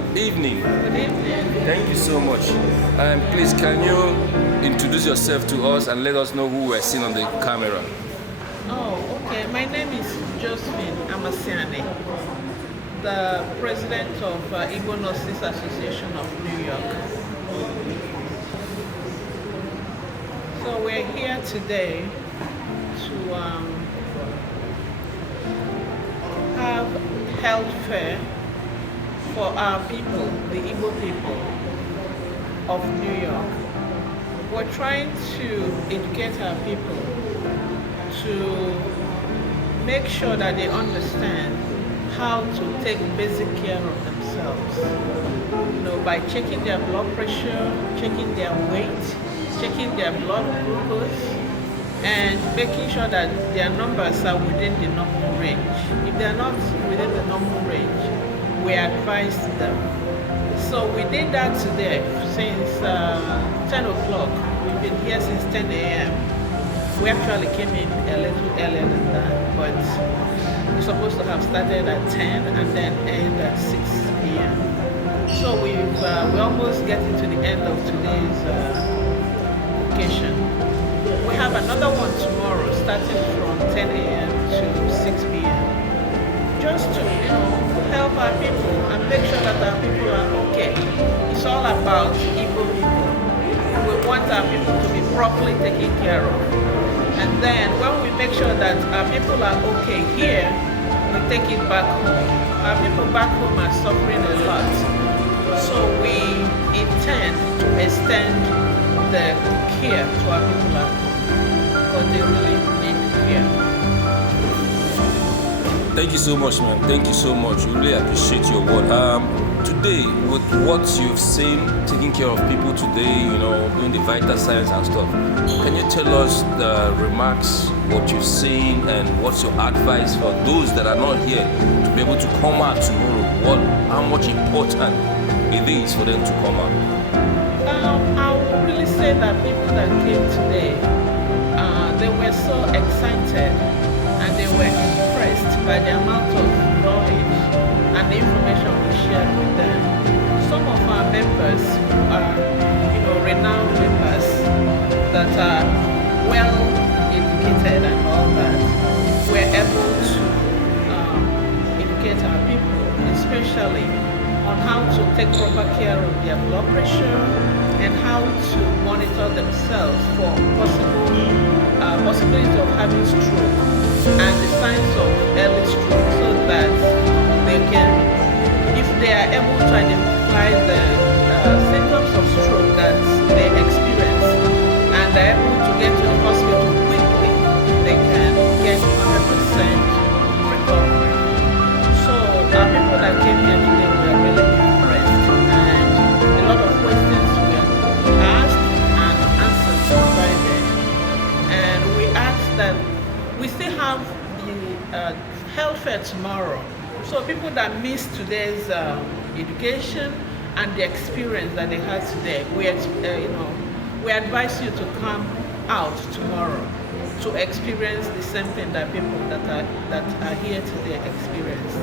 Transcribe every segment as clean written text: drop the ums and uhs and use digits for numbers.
good evening. Good evening. Thank you so much. Please, can you introduce yourself to us and let us know who we're seeing on the camera? Oh, okay. My name is Josephine Amasiane, the president of Igbo Nurses Association of New York. So we're here today to have health fair for our people, the Igbo people of New York. We're trying to educate our people to make sure that they understand how to take basic care of themselves. You know, by checking their blood pressure, checking their weight, checking their blood glucose, and making sure that their numbers are within the normal range. If they're not within the normal range, we advise them. So we did that today since 10 o'clock. We've been here since 10 a.m. We actually came in a little earlier than that, but we're supposed to have started at 10 and then end at 6 p.m. So we're almost getting to the end of today's occasion. We have another one tomorrow starting from 10 a.m. to 6 p.m. just to, help our people and make sure that our people are okay. It's all about Igbo people. We want our people to be properly taken care of. And then when we make sure that our people are okay here, we take it back home. Our people back home are suffering a lot. So we intend to extend the care to our people at home because they really need care. Thank you so much, man. Thank you so much. We really appreciate your word. Today, with what you've seen, taking care of people today, doing the vital signs and stuff, can you tell us the remarks, what you've seen, and what's your advice for those that are not here to be able to come out tomorrow? How much important it is for them to come out? I would really say that people that came today, they were so excited and they were impressed by the amount of knowledge and the information we shared with them. Some of our members are, renowned members that are well educated and all that. We're able to educate our people, especially on how to take proper care of their blood pressure and how to monitor themselves for possibility of having stroke and the signs of early stroke, so that they can, if they are able to identify the symptoms of stroke that they experience and are able to get to the hospital quickly, they can get 100% recovery. So our people that came here today were really impressed, and a lot of questions were asked and answered by them. And we asked that we still have the health fair tomorrow. So people that missed today's education and the experience that they had today, we advise you to come out tomorrow to experience the same thing that people that are here today experienced.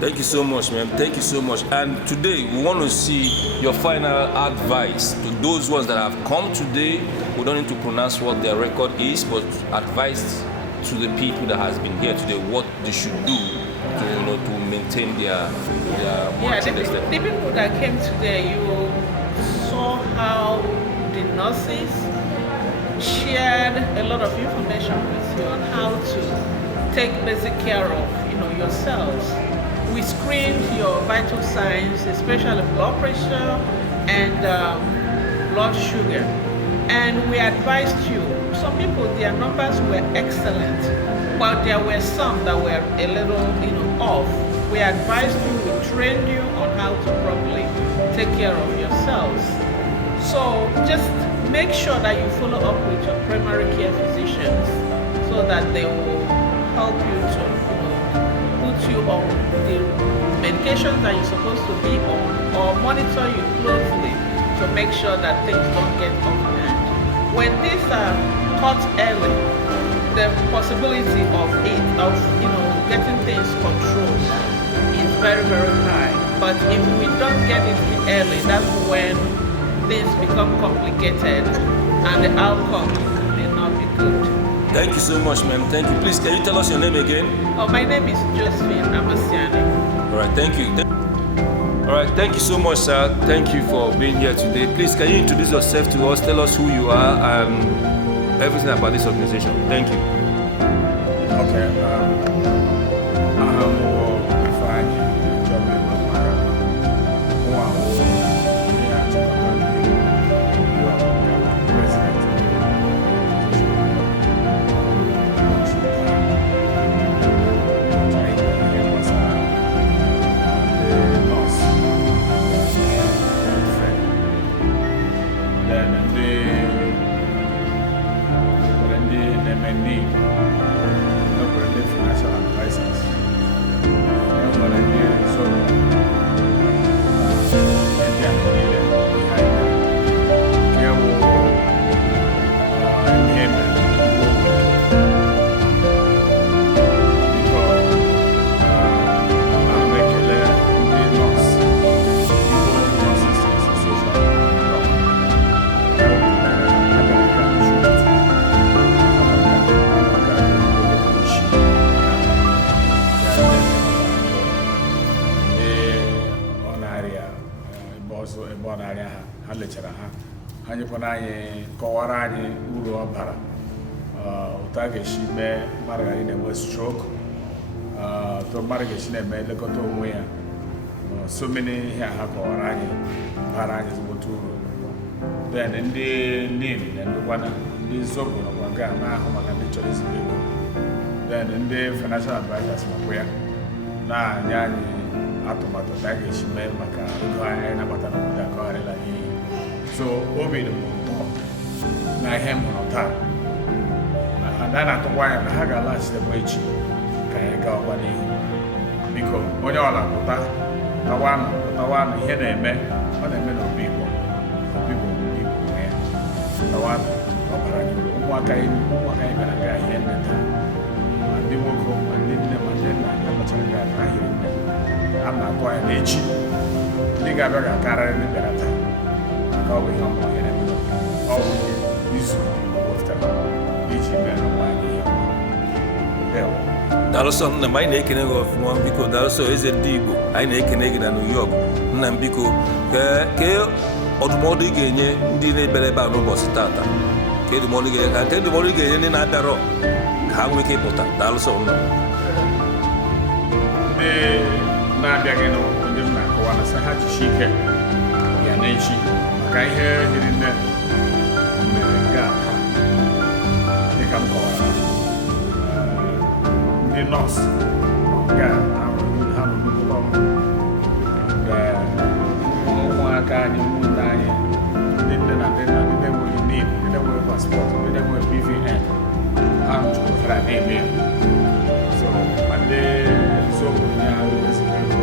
Thank you so much, ma'am. Thank you so much. And today, we want to see your final advice to those ones that have come today. We don't need to pronounce what their record is, but advice to the people that has been here today, what they should do to maintain their the people that came today, you saw how the nurses shared a lot of information with you on how to take basic care of yourselves. We screened your vital signs, especially blood pressure and blood sugar, and we advised you. Some people, their numbers were excellent, but there were some that were a little, off. We advised you, we trained you on how to properly take care of yourselves. So just make sure that you follow up with your primary care physicians so that they will help you to, put you on the medications that you're supposed to be on, or monitor you closely to make sure that things don't get off hand. When these are caught early, the possibility of getting things controlled is very, very high. But if we don't get it early, that's when things become complicated and the outcome may not be good. Thank you so much, ma'am. Thank you. Please, can you tell us your name again? Oh, my name is Josephine Amasiani. All right, thank you. All right, thank you so much, sir. Thank you for being here today. Please, can you introduce yourself to us? Tell us who you are and everything about this organization. Thank you. Okay. ebe ọ na-arịa ha lechara ha nyekwana anyị kọwara anyị uru ọ bara otu a ga-esi mee mmadụ ghara na-enwe stroke otu mmadụ ga-esi na-eme nlekọta onwe ya so many ihe ha kọwara anyị bara anyị ezigbote uru then ndị nim na ndịkwana ndị zobo nakwa nke a na-ahụ maka ndị chọrọ ezigbo ego then ndị financial advisors makwa ya na-anye anyị atụmatụ ka a ga-esi mee maka ego anyị nabata n'obodo a ka ọ gharịla n'iyi so obi dị m ụtọ na ihe m hụrụ taa ada na-atụkwa anya na ha ga-alaghachitekwa echi ka anyị gawakwa n'ihu biko onye ọla pụta tawanụ ihe na-eme ọ na-eme n'obi Igbo Igbo ya tawanụ ọbara gị ụmụaka anyị gara ga ihe nne taa ma ndị nwoke ma ndị nne ma ndị nna emechara ga ahịrị nne a na-atụ anya n'echi ndị ga-abịa ga-akarịrị ndị bịara taa maka ọ bụ ihe ọmụma ihe na-eme ọ bụ izu wepụtara iji mere nwa anyị ihe ọma Daalụsọ nna m, anyị na-ekene gị ọfụma biko. Daalụsọ eze ndị Igbo, anyị na-ekene gị na New York. Nna m biko, kee ọdụmọdụ ị ga-enye ndị na-ebere ebe a n'ụbọchị tata, ka ndụmọdụ ị ga-enye ndị na-abịarọ ka ha nwee ike ịpụta. Daalụsọ nna ndị na-abịaghị n'obodo m na-akọwa na sị ha jishi ike ya n'echi maka ihe hiri nne mere nga dịka m kọwara ndị nọọsụ nga ha nọ n'ụlọ ọrụ ụmụaka anyị ụmụnne anyị ndị nne na ndị nna ndị na-enweghị NIN, ndị na-enweghị paspọtụ, ndị na-enweghị BVN ha jupụtara na-eme so ma ndị zobo ya ezigbo ego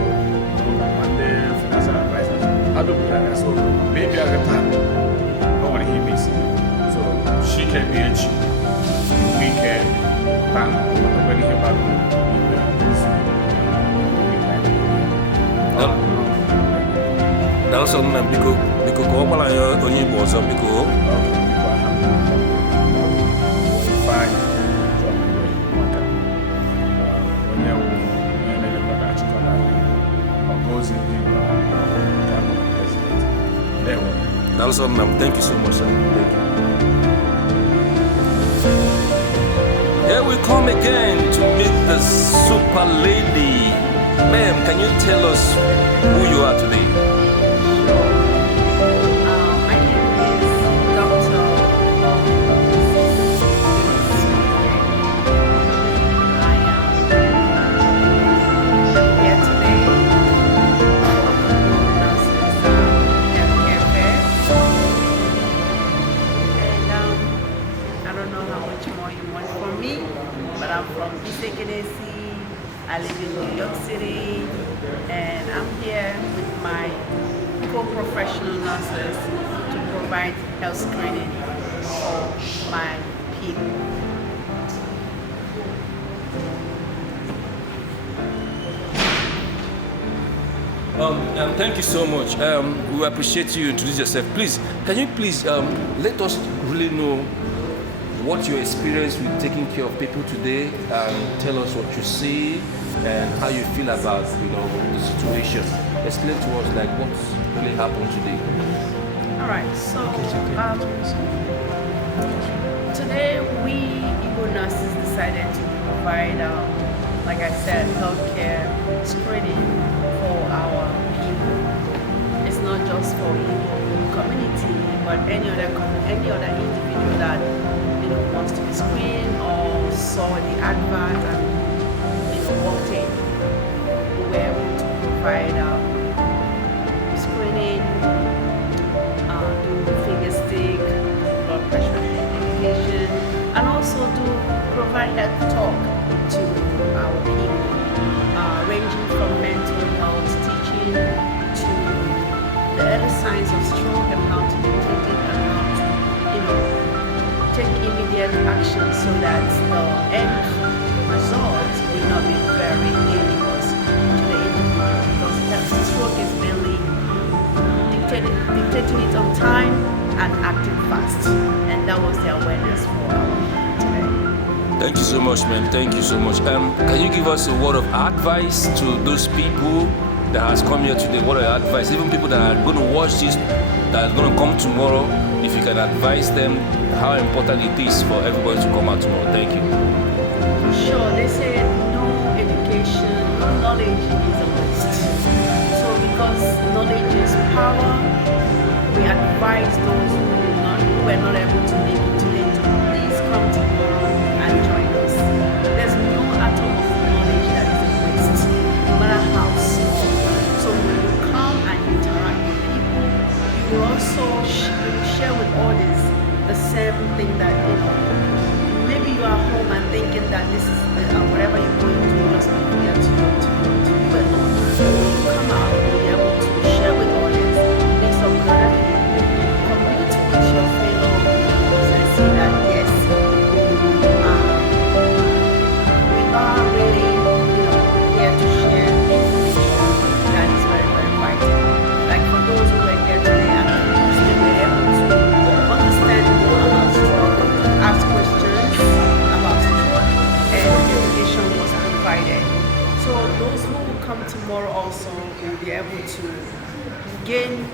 ma ndị financial advisors ha dupụtara ya so ma ịbịa gị taa o nwere ihe ime isi so shike bi echi nwe ike taa ọtọkwere ihe bara Daalụsọ nna m biko ka ọ gbara anyị onye Igbo ọzọ biko. Daalụsọ nna m, thank you so much, sir. Thank you. Here we come again to meet the super lady. Ma'am, can you tell us who you are today? My name is Dr. I am here today for nurses healthcare fair. And I don't know how much more you want from me, but I'm from Isekenesi. I live in New York City, and I'm here with my co-professional nurses to provide health screening for my people. Thank you so much. We appreciate you introduce yourself. Please, can you please let us really know what your experience with taking care of people today, and tell us what you see and how you feel about the situation. Explain to us like what's really happened today. All right, so today we Igbo nurses decided to provide, like I said, healthcare screening for our people. It's not just for Igbo community, but any other individual that wants to be screened or saw the advert and walked in. We were able to provide screening, do finger stick, blood pressure medication, and also do provide health talk to our people, ranging from mental health teaching to the early signs of stroke and how to detect it and how to, take immediate action so that the end result will not be very dangerous to the individual, because stroke is mainly dictating it on time and acting fast, and that was the awareness for today. Thank you so much, man. Thank you so much. Can you give us a word of advice to those people that has come here today? What are your advice? Even people that are going to watch this, that are going to come tomorrow, if you can advise them how important it is for everybody to come out tomorrow. Thank you. Sure, they say no education, no knowledge is a waste. So because knowledge is power, we advise those who were not able to make it today to please come tomorrow and join us. There's no atom of knowledge that is a waste, no matter how small. So when you come and interact with people, you will also share with others the same thing that, maybe you are home and thinking that this is whatever you're going to just be here to you alone. So when you come out, you'll be able to share with others, make some gratitude, commute with your fellow people and see that yes, we are really, here to share information that is very, very vital. Like for those who were here today, at least they were able to understand more about stroke, ask questions about stroke, and education was provided. So those who will come tomorrow also will be able to gain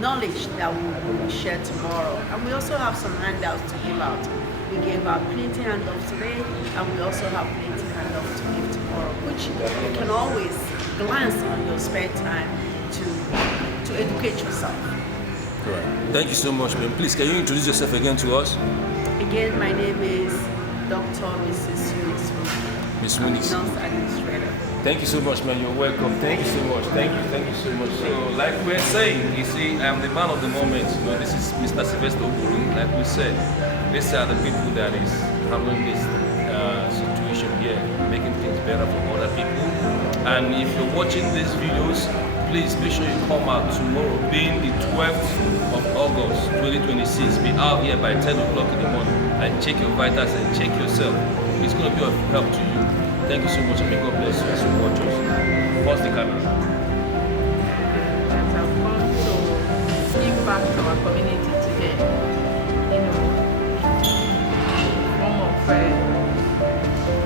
knowledge that we will share tomorrow. And we also have some handouts to give out. We gave out plenty handouts today, and we also have plenty handouts to give tomorrow, which you can always glance on your spare time to educate yourself. Right. Thank you so much, man. Please, can you introduce yourself again to us? Again, my name is Dr. Mrs. Eunice Miss Eunice. Nurse Administrator. Thank you so much, man. You're welcome. Thank you so much. Thank you so much. So, like we're saying, you see, I'm the man of the moment. This is Mr. Sylvester Oburu. Like we said, these are the people that is handling this situation here, making things better for other people. And if you're watching these videos, please make sure you come out tomorrow, being the 12th of August 2026. Be out here by 10 o'clock in the morning and check your vitals and check yourself. It's going to be of help to you. Thank you so much, and may God bless you as you watch us. Pause the camera. That have come to give back to our community today. Form of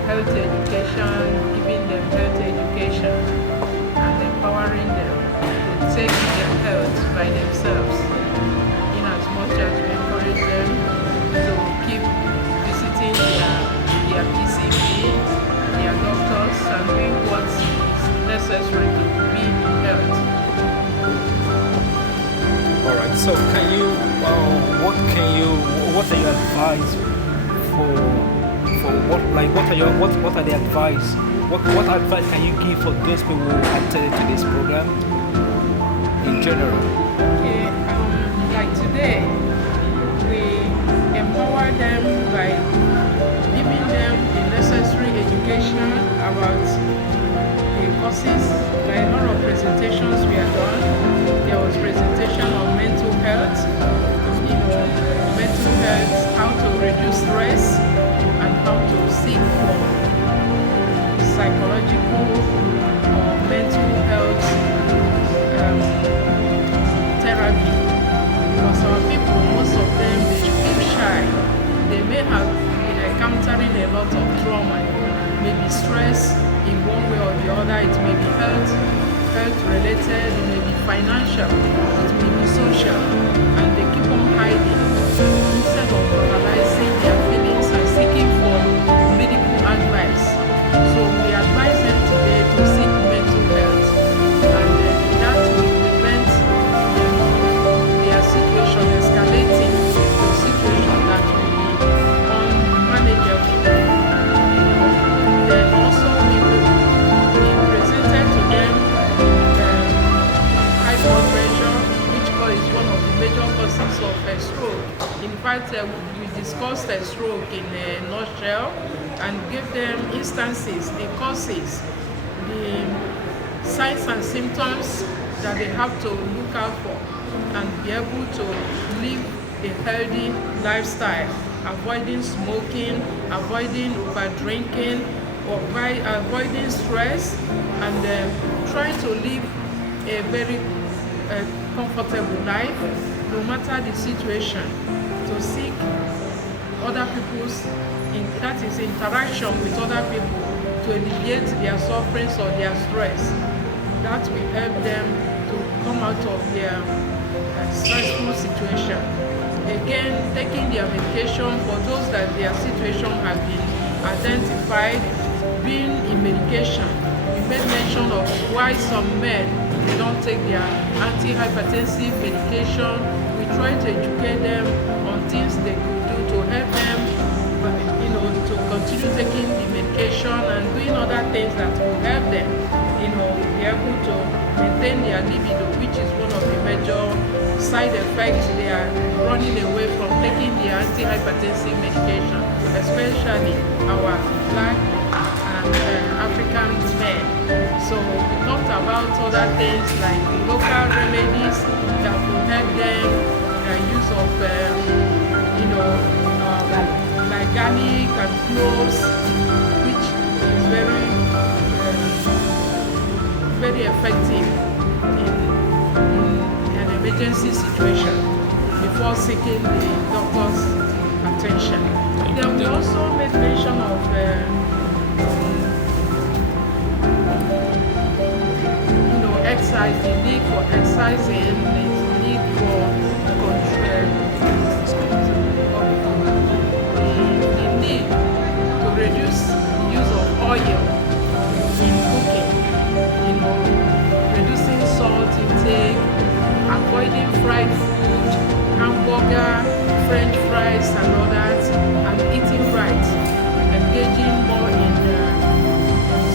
health education, giving them health education, and empowering them to take their health by themselves. In as much as we encourage them to keep visiting their PCP, their doctors, and doing what is necessary to be in health. All right. So, what are your advice what are the advice? What advice can you give for those people who attended to this program in general? Okay, like today, we empower them by giving them the necessary education about the causes. There are a lot of presentations we have done. There was presentation on mental health, mental health, how to reduce stress, and how to seek for psychological or mental health stress in one way or the other. It may be health related, it may be financial, it may be social, and they keep on hiding instead of verbalizing their feelings and seeking for medical advice. So we advise them today to seek mental health, and that will prevent their situation escalating to a situation that will be unmanageable. Then also we presented to them high blood pressure, which is one of the major causes of a stroke. In fact, we discussed a stroke in a nutshell and gave them instances, the causes, the signs and symptoms that they have to look out for and be able to live a healthy lifestyle, avoiding smoking, avoiding overdrinking, or by avoiding stress, and trying to live a very comfortable life no matter the situation, to seek other people's interaction with other people to alleviate their sufferings or their stress. That will help them to come out of their stressful situation. Again, taking their medication for those that their situation has been identified, being in medication. We made mention of why some men don't take their antihypertensive medication. We try to educate them on things they could do to help them, to continue taking the medication and doing other things that will help them, be able to maintain their libido, which is one of the major side effects they are running away from taking the antihypertensive medication, especially our Black and African men. So we talked about other things like local remedies that will help them, use of like garlic and cloves, which is very effective in an emergency situation before seeking the doctor's attention. Then we also made mention of exercise, the need for exercising, the need for the need to reduce the use of oil in cooking, reducing salt intake, avoiding fried food, hamburger, French fries and others, and eating right, engaging more in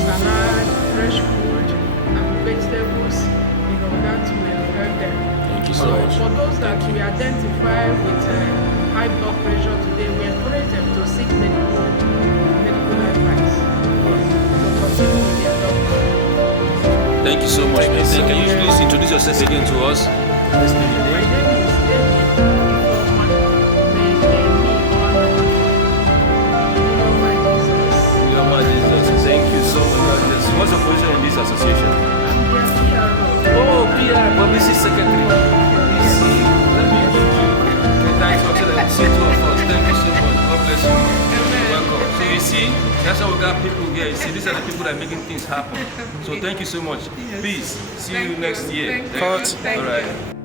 salad, fresh food, and vegetables, that will help them. Thank you so much. For those that we identify with high blood pressure today, we encourage them to seek medical advice. Thank you so much, man. Can you please introduce yourself again to us? My name is Thank you so much. What's your position in this association? I'm their PRO. Oh, PR, Publicity Secretary. Let me introduce you. Okay, thanks for telling see two of us. Thank you so much. God bless you. Welcome. So you see, that's how we got people here. You see, these are the people that are making things happen. So thank you so much. Peace. See you next year. Thank you. All right.